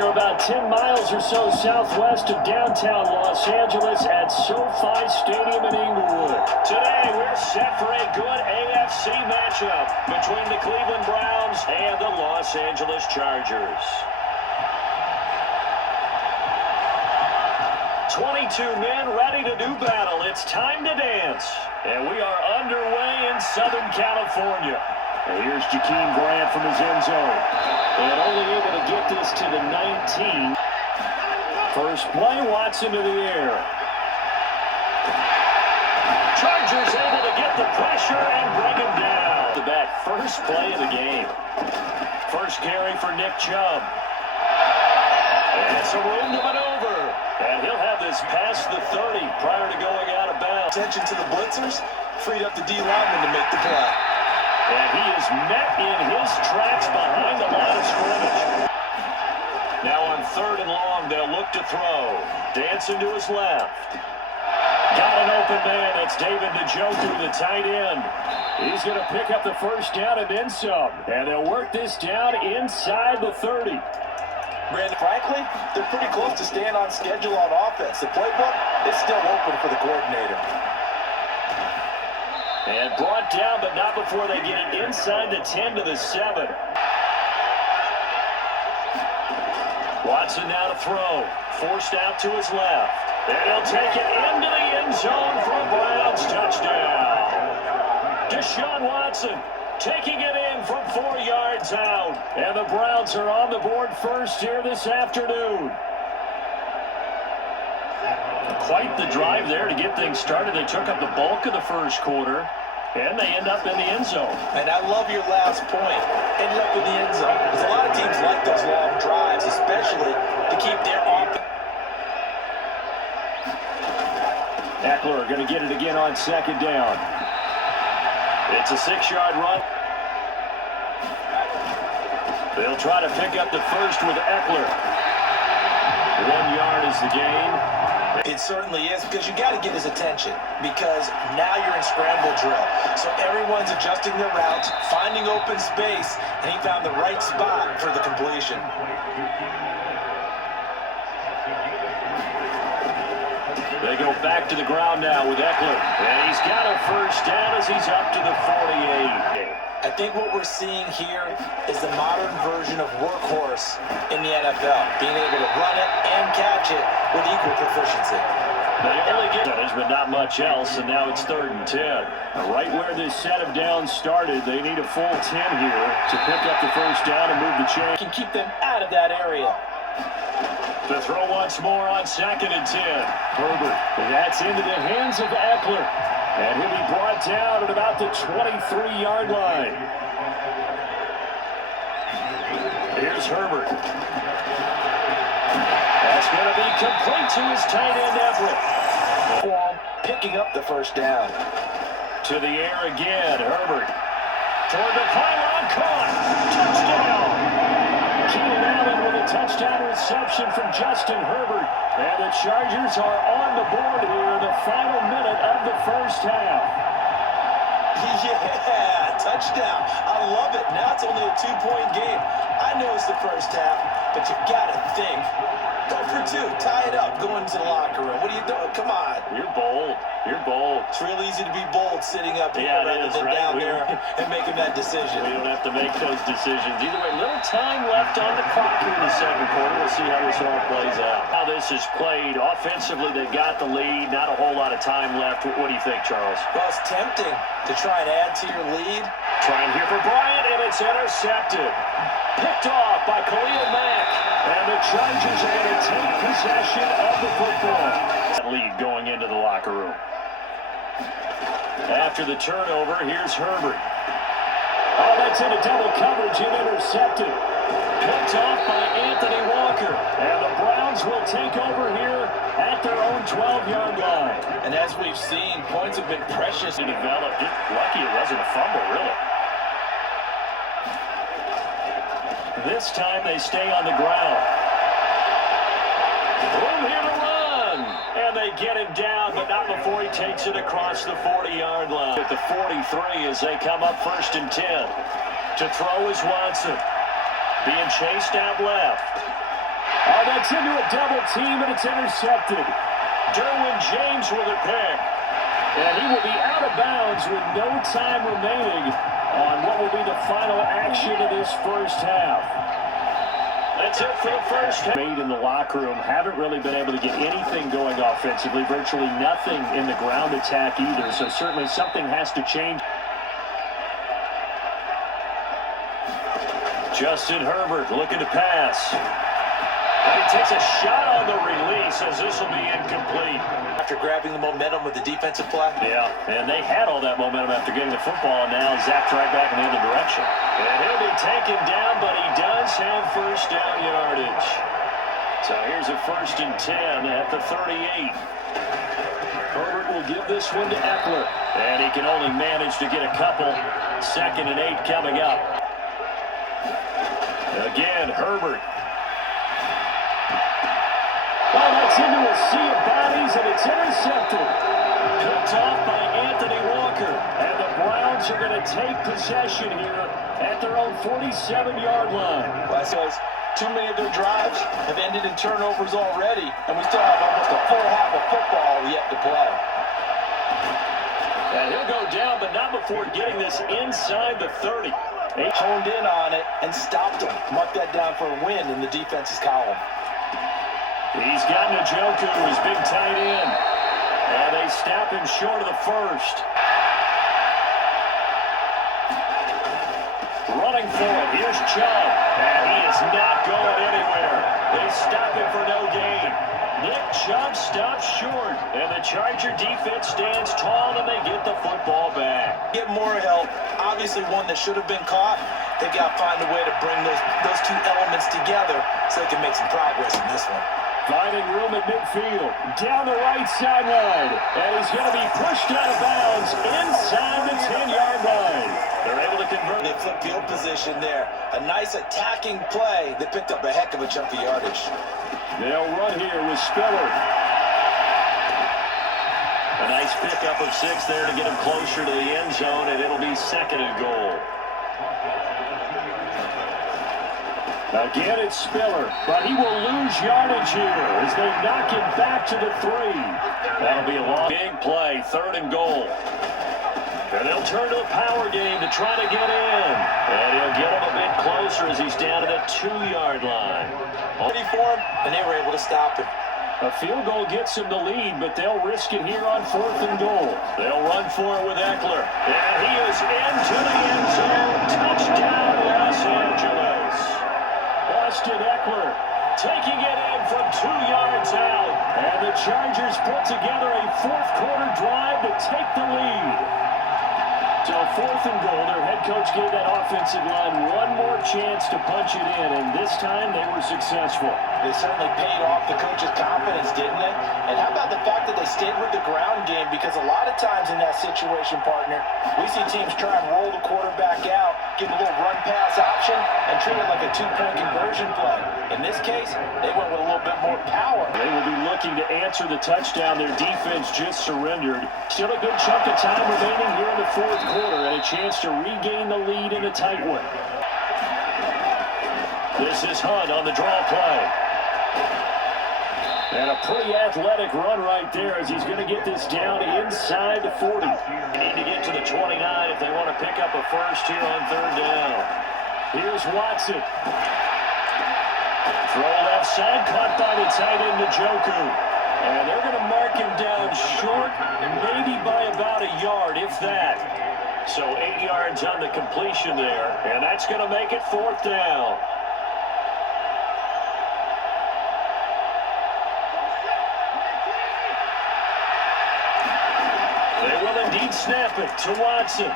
are about 10 miles or so southwest of downtown Los Angeles at SoFi Stadium in Inglewood. Today, we're set for a good AFC matchup between the Cleveland Browns and the Los Angeles Chargers. 22 men ready to do battle. It's time to dance. And we are underway in Southern California. And here's Jakeem Grant from his end zone. And only able to get this to the 19. First play, Watson to the air. Chargers able to get the pressure and bring him down. The back first play of the game. First carry for Nick Chubb. And some room to maneuver. And he'll have this past the 30 prior to going out of bounds. Attention to the blitzers, freed up the D lineman to make the play. And he is met in his tracks behind the line of scrimmage. Now on 3rd and long, they'll look to throw. Dancing to his left. Got an open man. That's David Njoku, the tight end. He's going to pick up the first down and then some. And they'll work this down inside the 30. Brandon, frankly, they're pretty close to staying on schedule on offense. The playbook is still open for the coordinator. And brought down, but not before they get it inside the 10 to the 7. Watson now to throw. Forced out to his left. And he'll take it into the end zone for a Browns touchdown. Deshaun Watson taking it in from 4 yards out. And the Browns are on the board first here this afternoon. Quite the drive there to get things started. They took up the bulk of the first quarter, and they end up in the end zone. And I love your last point. Ended up in the end zone. Because a lot of teams like those long drives, especially to keep their offense. Eckler going to get it again on 2nd down. It's a 6-yard run. They'll try to pick up the first with Eckler. 1 yard is the gain. It certainly is, because you got to get his attention, because now you're in scramble drill. So everyone's adjusting their routes, finding open space, and he found the right spot for the completion. They go back to the ground now with Eckler. And he's got a first down as he's up to the 48. I think what we're seeing here is the modern version of workhorse in the NFL, being able to run it and catch it with equal proficiency. They only get it, but not much else, and now it's 3rd and 10. Right where this set of downs started, they need a full 10 here to pick up the first down and move the chain. Can keep them out of that area. To throw once more on 2nd and 10. Herbert, that's into the hands of Eckler. And he'll be brought down at about the 23-yard line. Here's Herbert. That's going to be complete to his tight end, Everett. Picking up the first down. To the air again, Herbert. Toward the pylon, caught. Touchdown. Keenan Allen with a touchdown reception from Justin Herbert. And the Chargers are on the board here in the final minute of the first half. Yeah, touchdown. I love it. Now it's only a 2-point game. I know it's the first half, but you got to think. Go for 2. Tie it up. Go into the locker room. What are you doing? Come on. You're bold. You're bold. It's real easy to be bold sitting up here rather than down there and making that decision. We don't have to make those decisions. Either way, little time left on the clock here in the second quarter. We'll see how this all plays out. How this is played. Offensively, they got the lead. Not a whole lot of time left. What do you think, Charles? Well, it's tempting to try and add to your lead. Trying here for Bryant, and it's intercepted. Picked off by Khalil Mack. And the Chargers are going to take possession of the football. That lead going into the locker room. After the turnover, here's Herbert. Oh, that's into double coverage and intercepted. Picked off by Anthony Walker. And the Browns will take over here at their own 12-yard line. And as we've seen, points have been precious. He developed. Just lucky it wasn't a fumble, really. This time they stay on the ground. Room here to run. And they get him down, but not before he takes it across the 40-yard line. At the 43 as they come up 1st and 10. To throw is Watson. Being chased out left. It's into a double team, and it's intercepted. Derwin James with a pick. And he will be out of bounds with no time remaining on what will be the final action of this first half. That's it for the first half. Made in the locker room, haven't really been able to get anything going offensively, virtually nothing in the ground attack either, so certainly something has to change. Justin Herbert looking to pass. And he takes a shot on the release as this will be incomplete. After grabbing the momentum with the defensive play. Yeah, and they had all that momentum after getting the football, and now zapped right back in the other direction. And he'll be taken down, but he does have first down yardage. So here's a 1st and 10 at the 38. Herbert will give this one to Eckler. And he can only manage to get a couple. 2nd and 8 coming up. Again, Herbert. Oh, that's into a sea of bodies, and it's intercepted. Picked off by Anthony Walker. And the Browns are going to take possession here at their own 47-yard line. Well, so too many of their drives have ended in turnovers already, and we still have almost a full half of football yet to play. And he'll go down, but not before getting this inside the 30. They honed in on it and stopped him. Mark that down for a win in the defense's column. He's got Njoku, his big tight end. And they snap him short of the first. Running for it. Here's Chubb. And he is not going anywhere. They stop him for no gain. Nick Chubb stops short. And the Charger defense stands tall, and they get the football back. Get more help. Obviously one that should have been caught. They got to find a way to bring those two elements together so they can make some progress in this one. Finding room at midfield, down the right sideline, and he's going to be pushed out of bounds inside the 10-yard line. They're able to convert. They flip field position there. A nice attacking play. They picked up a heck of a chunk of yardage. They'll run here with Spiller. A nice pickup of 6 there to get him closer to the end zone, and it'll be 2nd and goal. Again, it's Spiller, but he will lose yardage here as they knock him back to the 3. That'll be a long, big play, 3rd and goal. And they'll turn to the power game to try to get in. And he'll get him a bit closer as he's down to the 2-yard line. Ready for him, and they were able to stop him. A field goal gets them the lead, but they'll risk it here on 4th and goal. They'll run for it with Eckler. And he is into the end zone. Touchdown, Los Angeles. Austin Eckler taking it in from 2 yards out. And the Chargers put together a 4th-quarter drive to take the lead. So 4th and goal, their head coach gave that offensive line one more chance to punch it in, and this time they were successful. They certainly paid off the coach's confidence, didn't they? And how about the fact that they stayed with the ground game? Because a lot of times in that situation, partner, we see teams try and roll the quarterback out, give a little run-pass option, and treat it like a 2-point conversion play. In this case, they went with a little bit more power. They will be looking to answer the touchdown their defense just surrendered. Still a good chunk of time remaining here in the 4th quarter, and a chance to regain the lead in a tight one. This is Hunt on the draw play. And a pretty athletic run right there as he's going to get this down inside the 40. They need to get to the 29 if they want to pick up a first here on 3rd down. Here's Watson. Throw left side, caught by the tight end Njoku. And they're going to mark him down short, maybe by about a yard, if that. So 8 yards on the completion there, and that's going to make it 4th down. They will indeed snap it to Watson.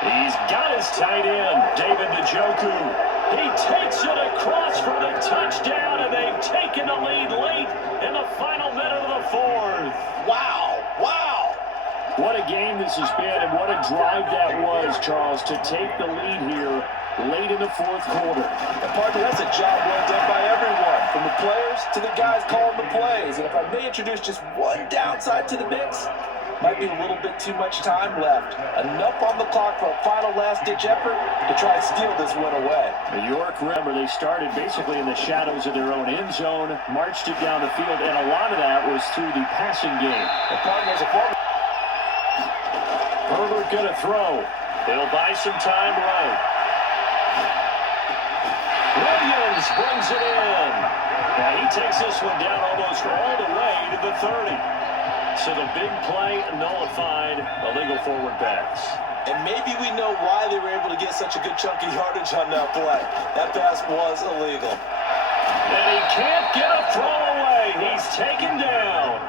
He's got his tight end, David Njoku. He takes it across for the touchdown, and they've taken the lead late in the final minute of the 4th. Wow, wow. What a game this has been, and what a drive that was, Charles, to take the lead here late in the 4th quarter. And partner, that's a job well done by everyone, from the players to the guys calling the plays. And if I may introduce just one downside to the mix, Might be a little bit too much time left. Enough on the clock for a final last-ditch effort to try and steal this one away. New York, remember, they started basically in the shadows of their own end zone, marched it down the field, and a lot of that was through the passing game. The Cardinals are forward. Herbert gonna throw. He'll buy some time right. Williams brings it in. Now he takes this one down almost all the way to the 30. So the big play nullified, illegal forward pass. And maybe we know why they were able to get such a good chunk of yardage on that play. That pass was illegal. And he can't get a throw away. He's taken down.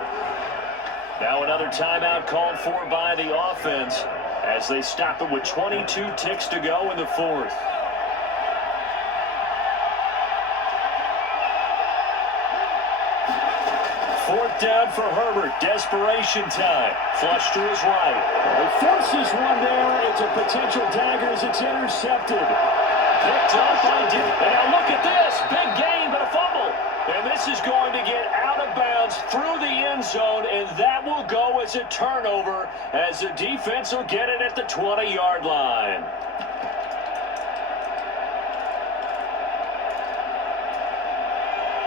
Now another timeout called for by the offense as they stop it with 22 ticks to go in the fourth. Fourth down for Herbert. Desperation time. Flush to his right. He forces one there. It's a potential dagger as it's intercepted. Picked up by Dick. And now look at this. Big gain, but a fumble. And this is going to get out of bounds through the end zone, and that will go as a turnover as the defense will get it at the 20-yard line.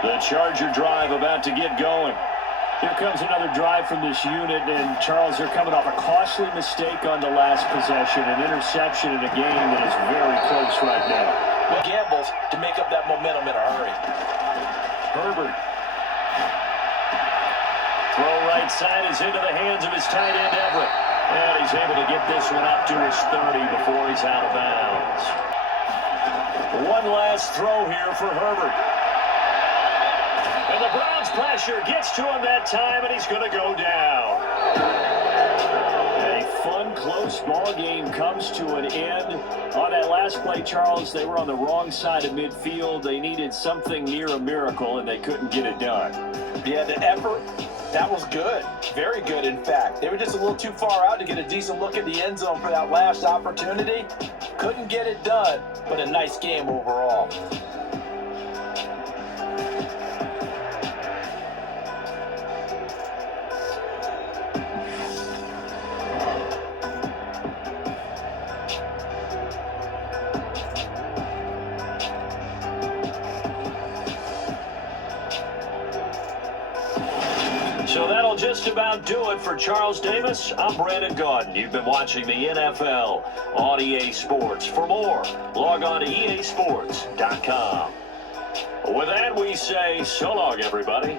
The Charger drive about to get going. Here comes another drive from this unit, and Charles, they're coming off a costly mistake on the last possession, an interception in a game that is very close right now. Well, gambles to make up that momentum in a hurry. Herbert. Throw right side is into the hands of his tight end, Everett. And he's able to get this one up to his 30 before he's out of bounds. One last throw here for Herbert. And the Browns pressure gets to him that time, and he's going to go down. A fun, close ball game comes to an end. On that last play, Charles, they were on the wrong side of midfield. They needed something near a miracle, and they couldn't get it done. Yeah, the effort, that was good. Very good, in fact. They were just a little too far out to get a decent look at the end zone for that last opportunity. Couldn't get it done, but a nice game overall. So that'll just about do it for Charles Davis. I'm Brandon Gaudin. You've been watching the NFL on EA Sports. For more, log on to easports.com. With that, we say so long, everybody.